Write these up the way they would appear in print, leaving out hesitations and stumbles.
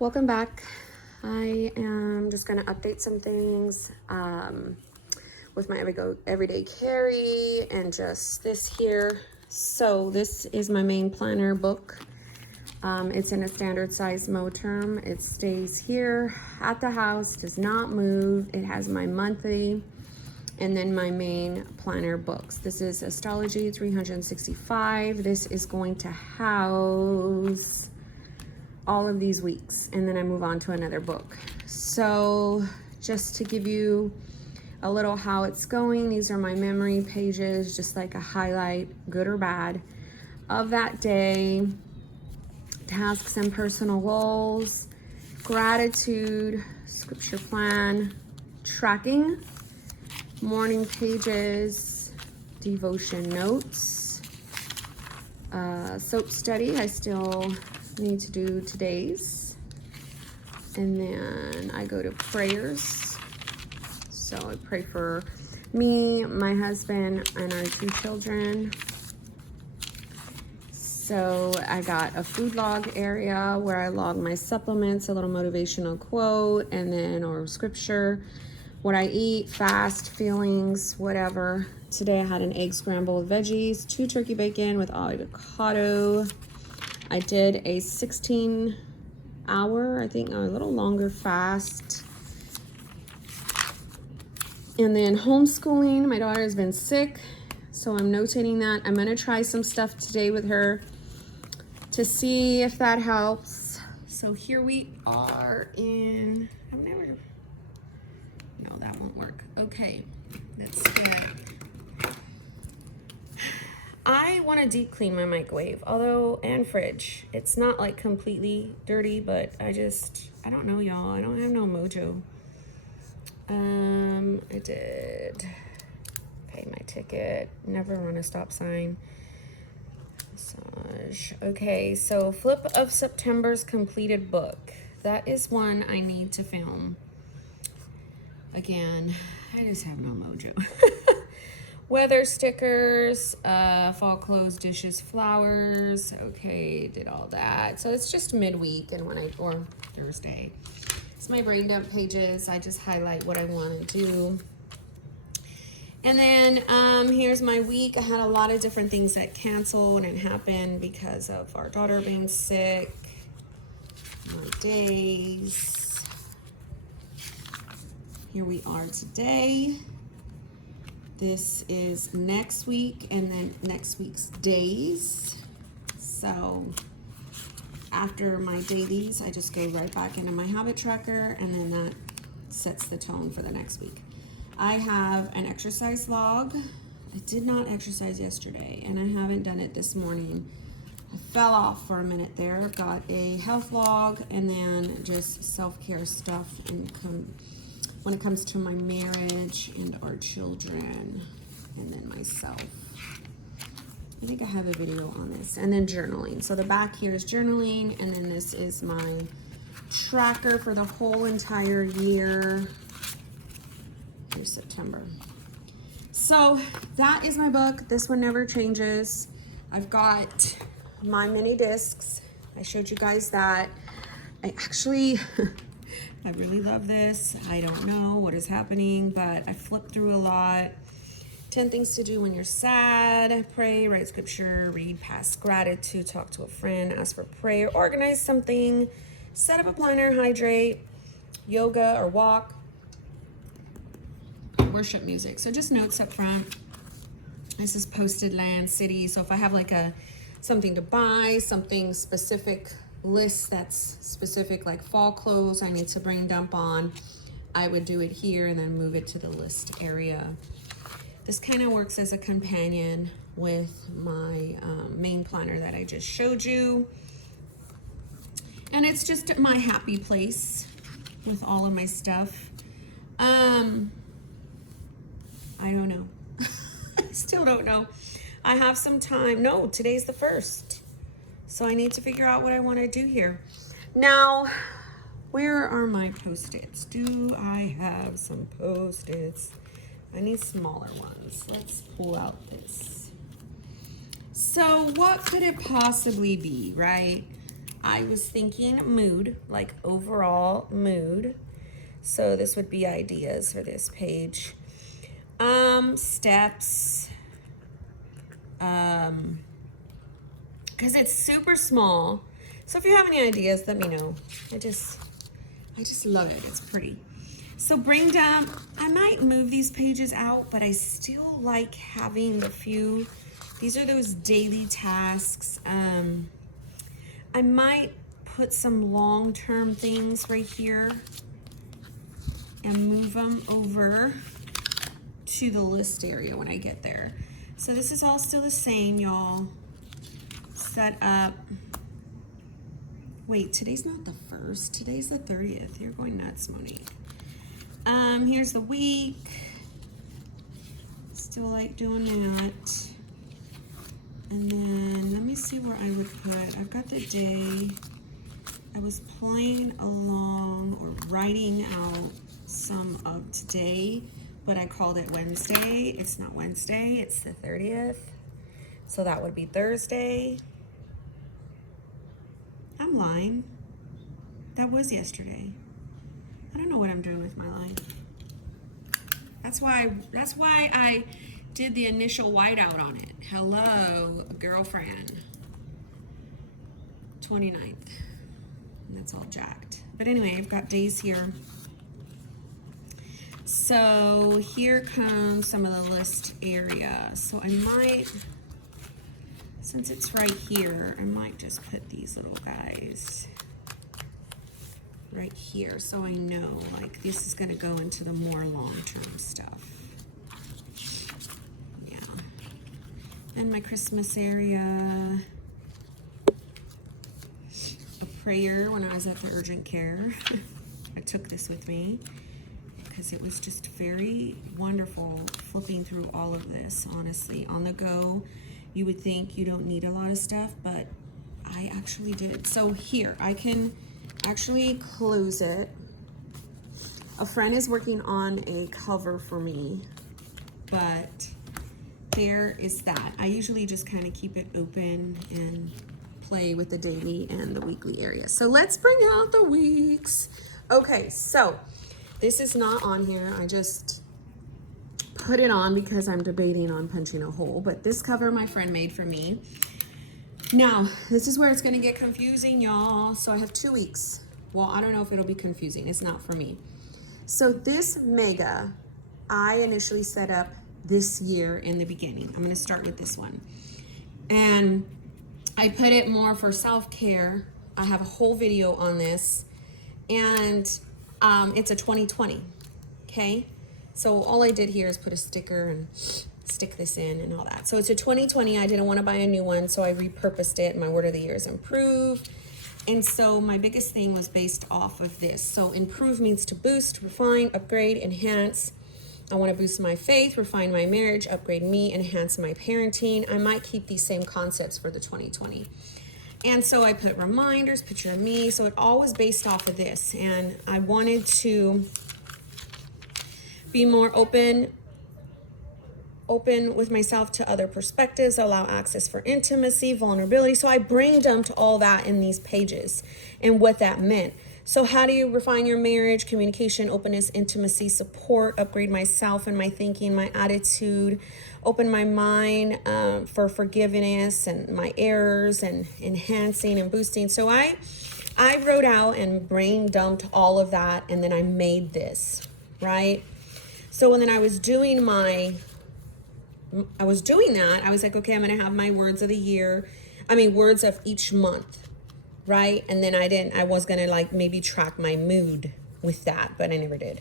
Welcome back. I am just going to update some things with my everyday carry and just this here. So this is my main planner book. It's in a standard size Moterm. It stays here at the house, does not move. It has my monthly and then my main planner books. This is Astrology 365. This is going to house all of these weeks, and then I move on to another book. So just to give you a little how it's going, these are my memory pages, just like a highlight, good or bad, of that day, tasks and personal goals, gratitude, scripture plan, tracking, morning pages, devotion notes, soap study. I still need to do today's, and then I go to prayers. So I pray for me, my husband, and our 2 children. So I got a food log area where I log my supplements, a little motivational quote, and then or scripture, what I eat, fast, feelings, whatever. Today I had an egg scramble with veggies, 2 turkey bacon with avocado. I did a 16-hour, I think a little longer fast. And then homeschooling. My daughter has been sick, so I'm notating that. I'm gonna try some stuff today with her to see if that helps. So here we are in, no, that won't work. Okay, let's get, I want to deep clean my microwave, and fridge. It's not like completely dirty, but I don't know, y'all. I don't have no mojo. I did pay my ticket, never run a stop sign. Massage. Okay, so flip of September's completed book. That is one I need to film. Again, I just have no mojo. Weather stickers, fall clothes, dishes, flowers. Okay, did all that. So it's just midweek and or Thursday. It's my brain dump pages. I just highlight what I want to do. And then here's my week. I had a lot of different things that canceled and happened because of our daughter being sick. My days. Here we are today. This is next week and then next week's days. So after my dailies, I just go right back into my habit tracker, and then that sets the tone for the next week. I have an exercise log. I did not exercise yesterday, and I haven't done it this morning. I fell off for a minute there. I've got a health log, and then just self-care stuff and when it comes to my marriage and our children, and then myself. I think I have a video on this. And then journaling. So the back here is journaling, and then this is my tracker for the whole entire year through September. So that is my book. This one never changes. I've got my mini discs. I showed you guys that. I really love this. I don't know what is happening, but I flipped through a lot. 10 things to do when you're sad. Pray, write scripture, read past gratitude, talk to a friend, ask for prayer, organize something, set up a planner, hydrate, yoga or walk, worship music. So just notes up front. This is posted land, city. So if I have like something to buy, something specific, list that's specific, like fall clothes I need to bring dump on, I would do it here and then move it to the list area. This kind of works as a companion with my main planner that I just showed you, and it's just my happy place with all of my stuff. I don't know. I still don't know. I have some time. No, today's the 1st. So I need to figure out what I want to do here. Now, where are my Post-its? Do I have some Post-its? I need smaller ones. Let's pull out this. So what could it possibly be, right? I was thinking mood, like overall mood. So this would be ideas for this page. Steps. Because it's super small. So if you have any ideas, let me know. I just love it. It's pretty. So bring down, I might move these pages out, but I still like having the few, these are those daily tasks. I might put some long-term things right here and move them over to the list area when I get there. So this is all still the same, y'all. Set up. Wait, today's not the 1st. Today's the 30th. You're going nuts, Monique. Here's the week. Still like doing that. And then let me see where I would put. I've got the day. I was playing along or writing out some of today, but I called it Wednesday. It's not Wednesday, it's the 30th. So that would be Thursday. I'm lying. That was yesterday. I don't know what I'm doing with my life. That's why I did the initial whiteout on it. Hello, girlfriend. 29th. And that's all jacked. But anyway, I've got days here. So here comes some of the list area. So I might, since it's right here, I might just put these little guys right here so I know like this is going to go into the more long-term stuff. Yeah. And my Christmas area. A prayer when I was at the urgent care. I took this with me because it was just very wonderful flipping through all of this, honestly. On the go, you would think you don't need a lot of stuff, but I actually did. So here, I can actually close it. A friend is working on a cover for me, but there is that. I usually just kind of keep it open and play with the daily and the weekly area. So let's bring out the weeks. Okay, so this is not on here. I just put it on because I'm debating on punching a hole, but this cover my friend made for me. Now, this is where it's gonna get confusing, y'all. So I have 2 weeks. Well, I don't know if it'll be confusing. It's not for me. So this mega, I initially set up this year in the beginning. I'm gonna start with this one. And I put it more for self-care. I have a whole video on this. And it's a 2020, okay? So all I did here is put a sticker and stick this in and all that. So it's a 2020. I didn't want to buy a new one, so I repurposed it. My word of the year is improve. And so my biggest thing was based off of this. So improve means to boost, refine, upgrade, enhance. I want to boost my faith, refine my marriage, upgrade me, enhance my parenting. I might keep these same concepts for the 2020. And so I put reminders, picture of me. So it all was based off of this. And I wanted to be more open with myself to other perspectives, allow access for intimacy, vulnerability. So I brain dumped all that in these pages and what that meant. So how do you refine your marriage, communication, openness, intimacy, support, upgrade myself and my thinking, my attitude, open my mind for forgiveness and my errors and enhancing and boosting. So I wrote out and brain dumped all of that, and then I made this, right? So when then I was doing that, I was like, okay, I'm going to have my words of the year. Words of each month, right? And then I was going to like maybe track my mood with that, but I never did.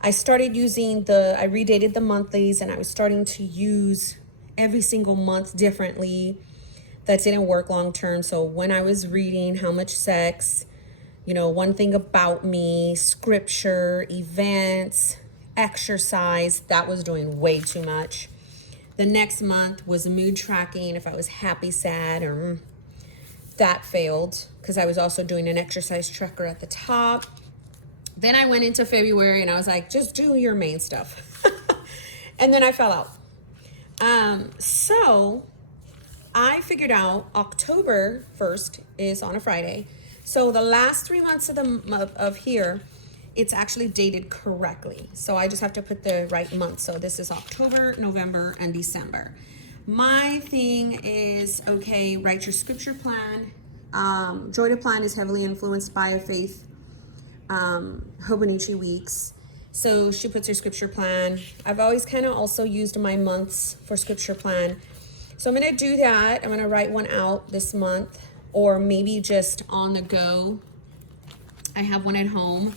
I started using I redated the monthlies, and I was starting to use every single month differently. That didn't work long term. So when I was reading how much sex, one thing about me, scripture, events, exercise, that was doing way too much. The next month was mood tracking, if I was happy, sad, or that failed because I was also doing an exercise tracker at the top. Then I went into February and I was like, just do your main stuff. And then I fell out. So I figured out October 1st is on a Friday. So the last 3 months of of here, it's actually dated correctly. So I just have to put the right month. So this is October, November, and December. My thing is, okay, write your scripture plan. Joy to Plan is heavily influenced by a faith Hobonichi weeks. So she puts her scripture plan. I've always kind of also used my months for scripture plan. So I'm going to do that. I'm going to write one out this month, or maybe just on the go. I have one at home,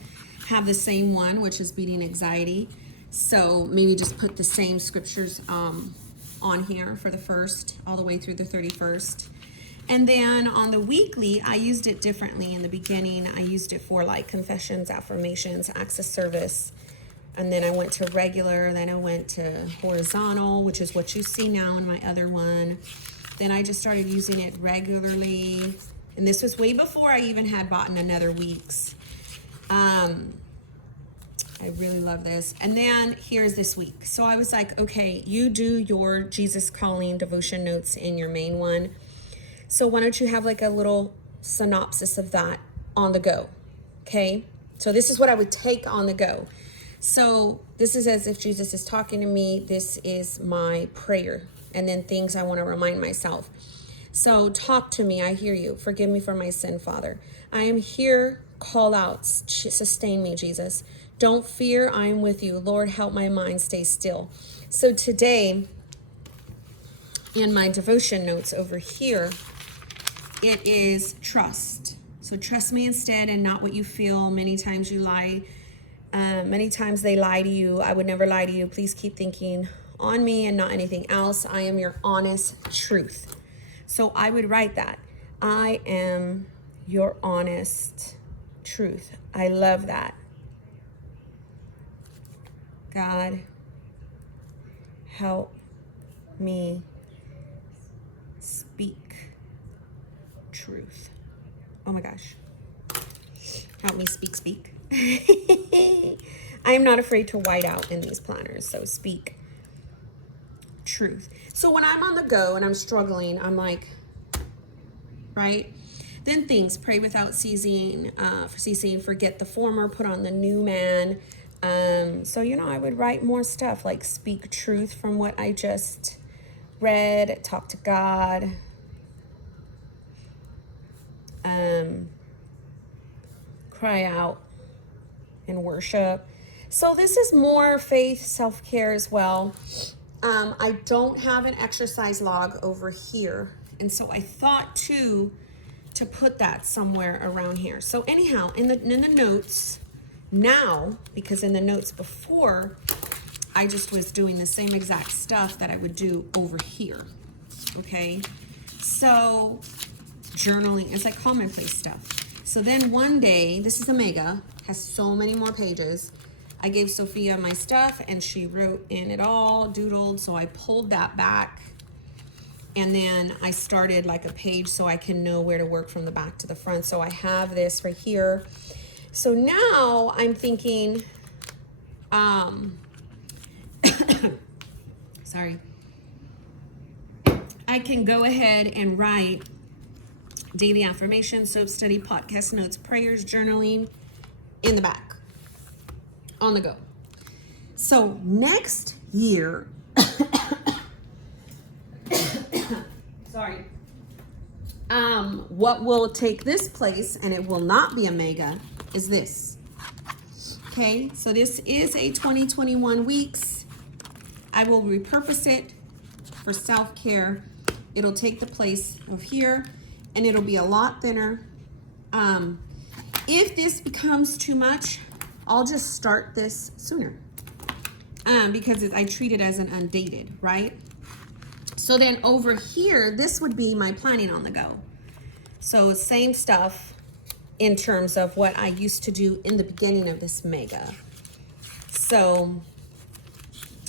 have the same one, which is beating anxiety. So maybe just put the same scriptures on here for the first all the way through the 31st. And then on the weekly, I used it differently. In the beginning, I used it for like confessions, affirmations, access service. And then I went to regular, then I went to horizontal, which is what you see now in my other one. Then I just started using it regularly. And this was way before I even had bought in another week's. I really love this. And then here's this week. So I was like, okay, you do your Jesus Calling devotion notes in your main one. So why don't you have like a little synopsis of that on the go, okay? So this is what I would take on the go. So this is as if Jesus is talking to me. This is my prayer. And then things I want to remind myself. So talk to me. I hear you. Forgive me for my sin, Father. I am here. Call out. Sustain me, Jesus. Don't fear. I am with you. Lord, help my mind stay still. So today, in my devotion notes over here, it is trust. So trust me instead and not what you feel. Many times you lie. Many times they lie to you. I would never lie to you. Please keep thinking on me and not anything else. I am your honest truth. So I would write that. I am your honest truth. I love that. God, help me speak truth. Oh my gosh. Help me speak. I am not afraid to white out in these planners. So speak truth. So when I'm on the go and I'm struggling, I'm like, right? Then things, pray without ceasing, forget the former, put on the new man. So, I would write more stuff like speak truth from what I just read, talk to God. Cry out in worship. So this is more faith, self-care as well. I don't have an exercise log over here. And so I thought to put that somewhere around here. So anyhow, in the notes now, because in the notes before, I just was doing the same exact stuff that I would do over here. Okay. So journaling is like commonplace stuff. So then one day, this is a mega, has so many more pages. I gave Sophia my stuff and she wrote in it all, doodled. So I pulled that back and then I started like a page so I can know where to work from the back to the front. So I have this right here. So now I'm thinking, sorry, I can go ahead and write daily affirmation, soap study, podcast notes, prayers, journaling in the back on the go. So next year, sorry, what will take this place, and it will not be a mega, is this. Okay, so this is a 2021 weeks. I will repurpose it for self-care. It'll take the place of here. And it'll be a lot thinner. If this becomes too much, I'll just start this sooner. Because I treat it as an undated, right? So then over here, this would be my planning on the go. So same stuff in terms of what I used to do in the beginning of this mega. So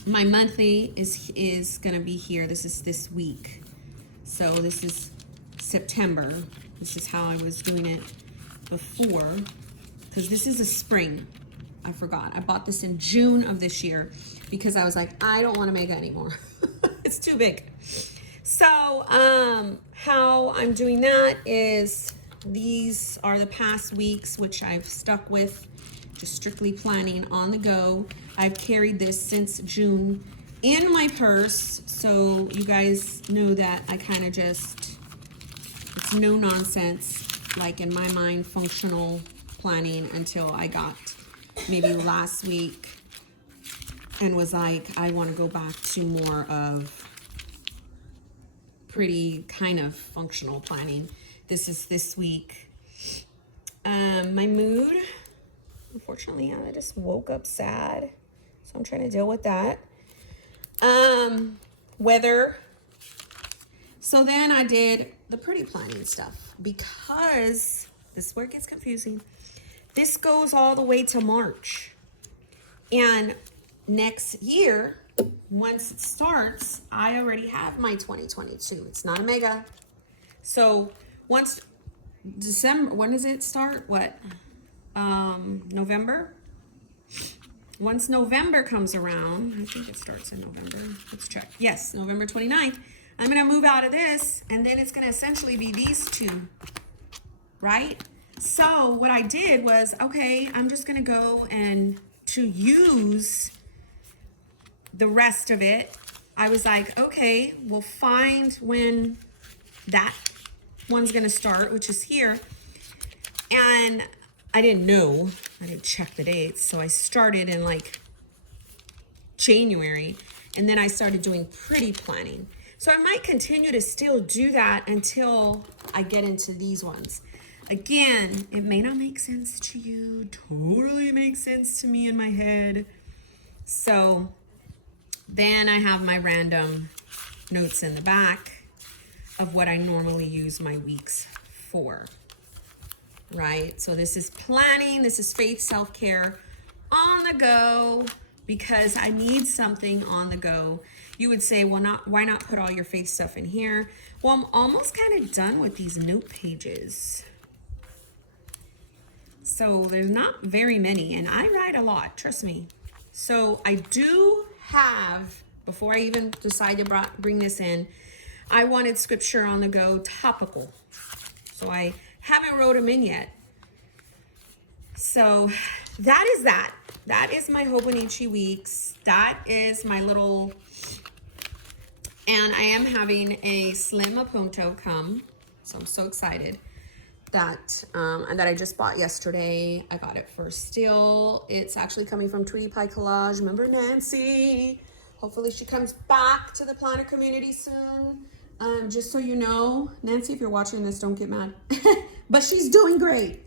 my monthly is gonna be here. This is this week. So this is September. This is how I was doing it before, because this is a spring. I forgot. I bought this in June of this year because I was like, I don't want to make it anymore. It's too big. So, how I'm doing that is these are the past weeks, which I've stuck with, just strictly planning on the go. I've carried this since June in my purse, so you guys know that I kind of just, it's no nonsense, like in my mind, functional planning until I got maybe last week and was like, I want to go back to more of pretty kind of functional planning. This is this week. My mood, unfortunately, I just woke up sad, so I'm trying to deal with that. Weather. So then I did the pretty planning stuff because this is where it gets confusing. This goes all the way to March. And next year, once it starts, I already have my 2022. It's not a mega. So once December, when does it start? What? November? Once November comes around, I think it starts in November. Let's check. Yes, November 29th. I'm going to move out of this, and then it's going to essentially be these two, right? So what I did was, okay, I'm just going to go and to use the rest of it. I was like, okay, we'll find when that one's going to start, which is here. And I didn't know, I didn't check the dates. So I started in like January, and then I started doing pretty planning. So I might continue to still do that until I get into these ones. Again, it may not make sense to you, totally makes sense to me in my head. So then I have my random notes in the back of what I normally use my weeks for, right? So this is planning, this is faith, self-care on the go, because I need something on the go. You would say, well, why not put all your faith stuff in here? Well, I'm almost kind of done with these note pages. So there's not very many, and I write a lot, trust me. So I do have, before I even decide to bring this in, I wanted scripture on the go topical. So I haven't wrote them in yet. So that is that. That is my Hobonichi weeks. That is my little, and I am having a slim Apunto come. So I'm so excited that, and that I just bought yesterday. I got it for steal. It's actually coming from Tweety Pie Collage. Remember Nancy? Hopefully she comes back to the planner community soon. Just so you know, Nancy, if you're watching this, don't get mad. But she's doing great.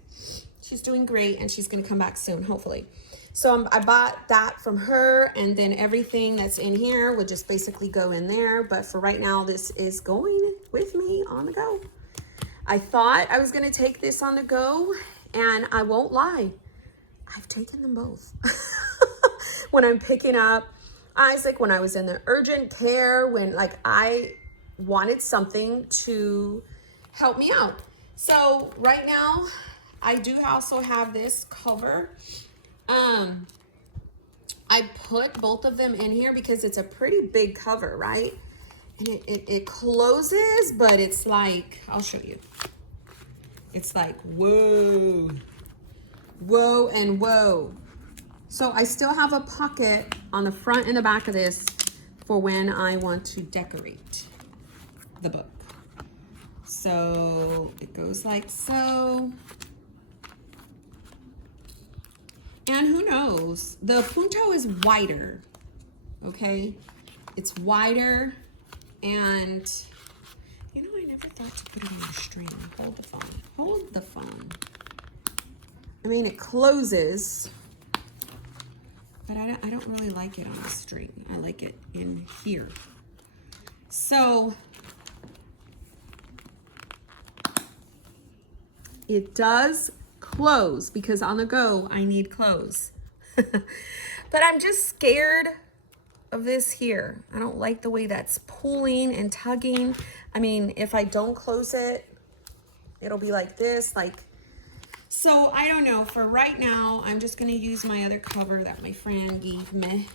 She's doing great, and she's gonna come back soon, hopefully. So I bought that from her, and then everything that's in here would just basically go in there. But for right now, this is going with me on the go. I thought I was gonna take this on the go, and I won't lie, I've taken them both. When I'm picking up Isaac, when I was in the urgent care, when like I wanted something to help me out. So right now, I do also have this cover. I put both of them in here because it's a pretty big cover, right? And it closes, but it's like, I'll show you. It's like, whoa, whoa, and whoa. So I still have a pocket on the front and the back of this for when I want to decorate the book. So it goes like so. And who knows? The Punto is wider, okay? It's wider, and you know, I never thought to put it on a string. Hold the phone. Hold the phone. I mean, it closes, but I don't really like it on a string. I like it in here. So it does close because on the go I need clothes. But I'm just scared of this here. I don't like the way that's pulling and tugging. I mean, if I don't close it, it'll be like this, like, so I don't know. For right now, I'm just gonna use my other cover that my friend gave me.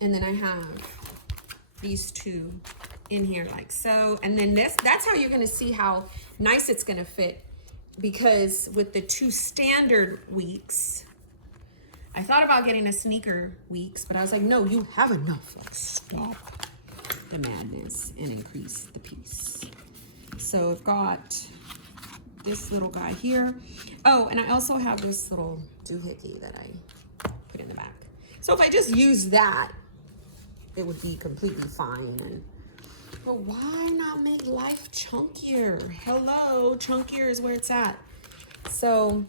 And then I have these two in here like so. And then that's how you're gonna see how nice it's gonna fit, because with the 2 standard weeks, I thought about getting a sneaker weeks, but I was like, no, you have enough. Like, stop the madness and increase the piece. So I've got this little guy here. Oh, and I also have this little doohickey that I put in the back. So if I just use that, it would be completely fine. But why not make life chunkier? Hello, chunkier is where it's at. So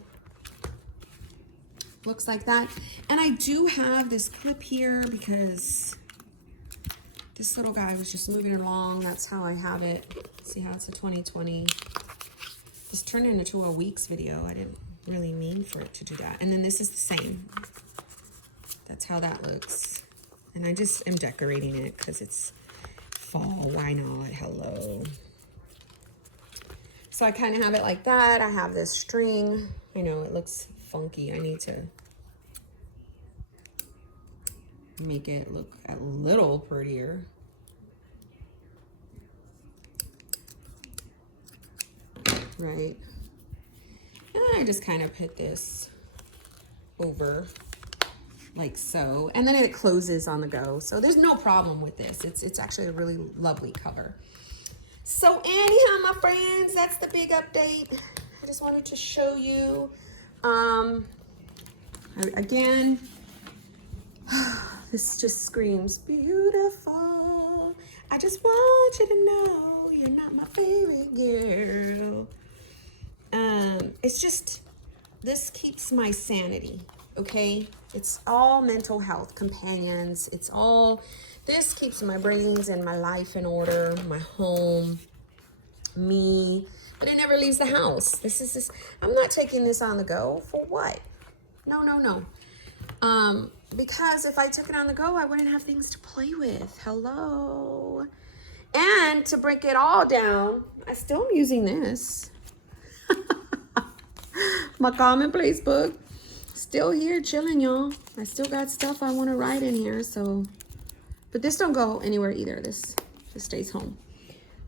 looks like that. And I do have this clip here because this little guy was just moving along. That's how I have it. See how it's a 2020. This turned into a weeks video. I didn't really mean for it to do that. And then this is the same. That's how that looks. And I just am decorating it because it's fall. Why not? Hello. So I kind of have it like that. I have this string. I know it looks funky. I need to make it look a little prettier. Right. And then I just kind of put this over like so, and then it closes on the go. So there's no problem with this. It's actually a really lovely cover. So anyhow, my friends, that's the big update. I just wanted to show you. Again, this just screams beautiful. I just want you to know you're not my favorite girl. It's just, this keeps my sanity, okay? It's all mental health companions. It's all, this keeps my brains and my life in order, my home, me, but it never leaves the house. This is just, I'm not taking this on the go for what? No, no, no. Because if I took it on the go, I wouldn't have things to play with. Hello. And to break it all down, I still am using this. My commonplace book, still here chilling, y'all. I still got stuff I want to write in here, so, but this don't go anywhere either. This just stays home.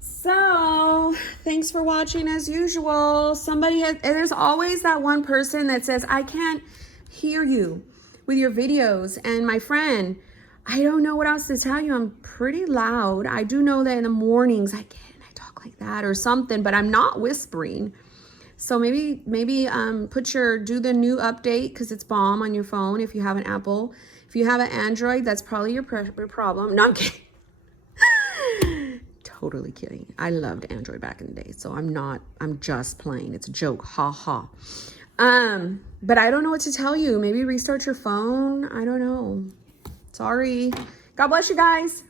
So thanks for watching as usual. There's always that one person that says, I can't hear you with your videos. And my friend, I don't know what else to tell you. I'm pretty loud. I do know that in the mornings I talk like that or something, but I'm not whispering. So maybe do the new update because it's bomb on your phone if you have an Apple. If you have an Android, that's probably your problem. No, I'm kidding. Totally kidding. I loved Android back in the day, so I'm just playing. It's a joke. Ha ha. But I don't know what to tell you. Maybe restart your phone. I don't know. Sorry. God bless you guys.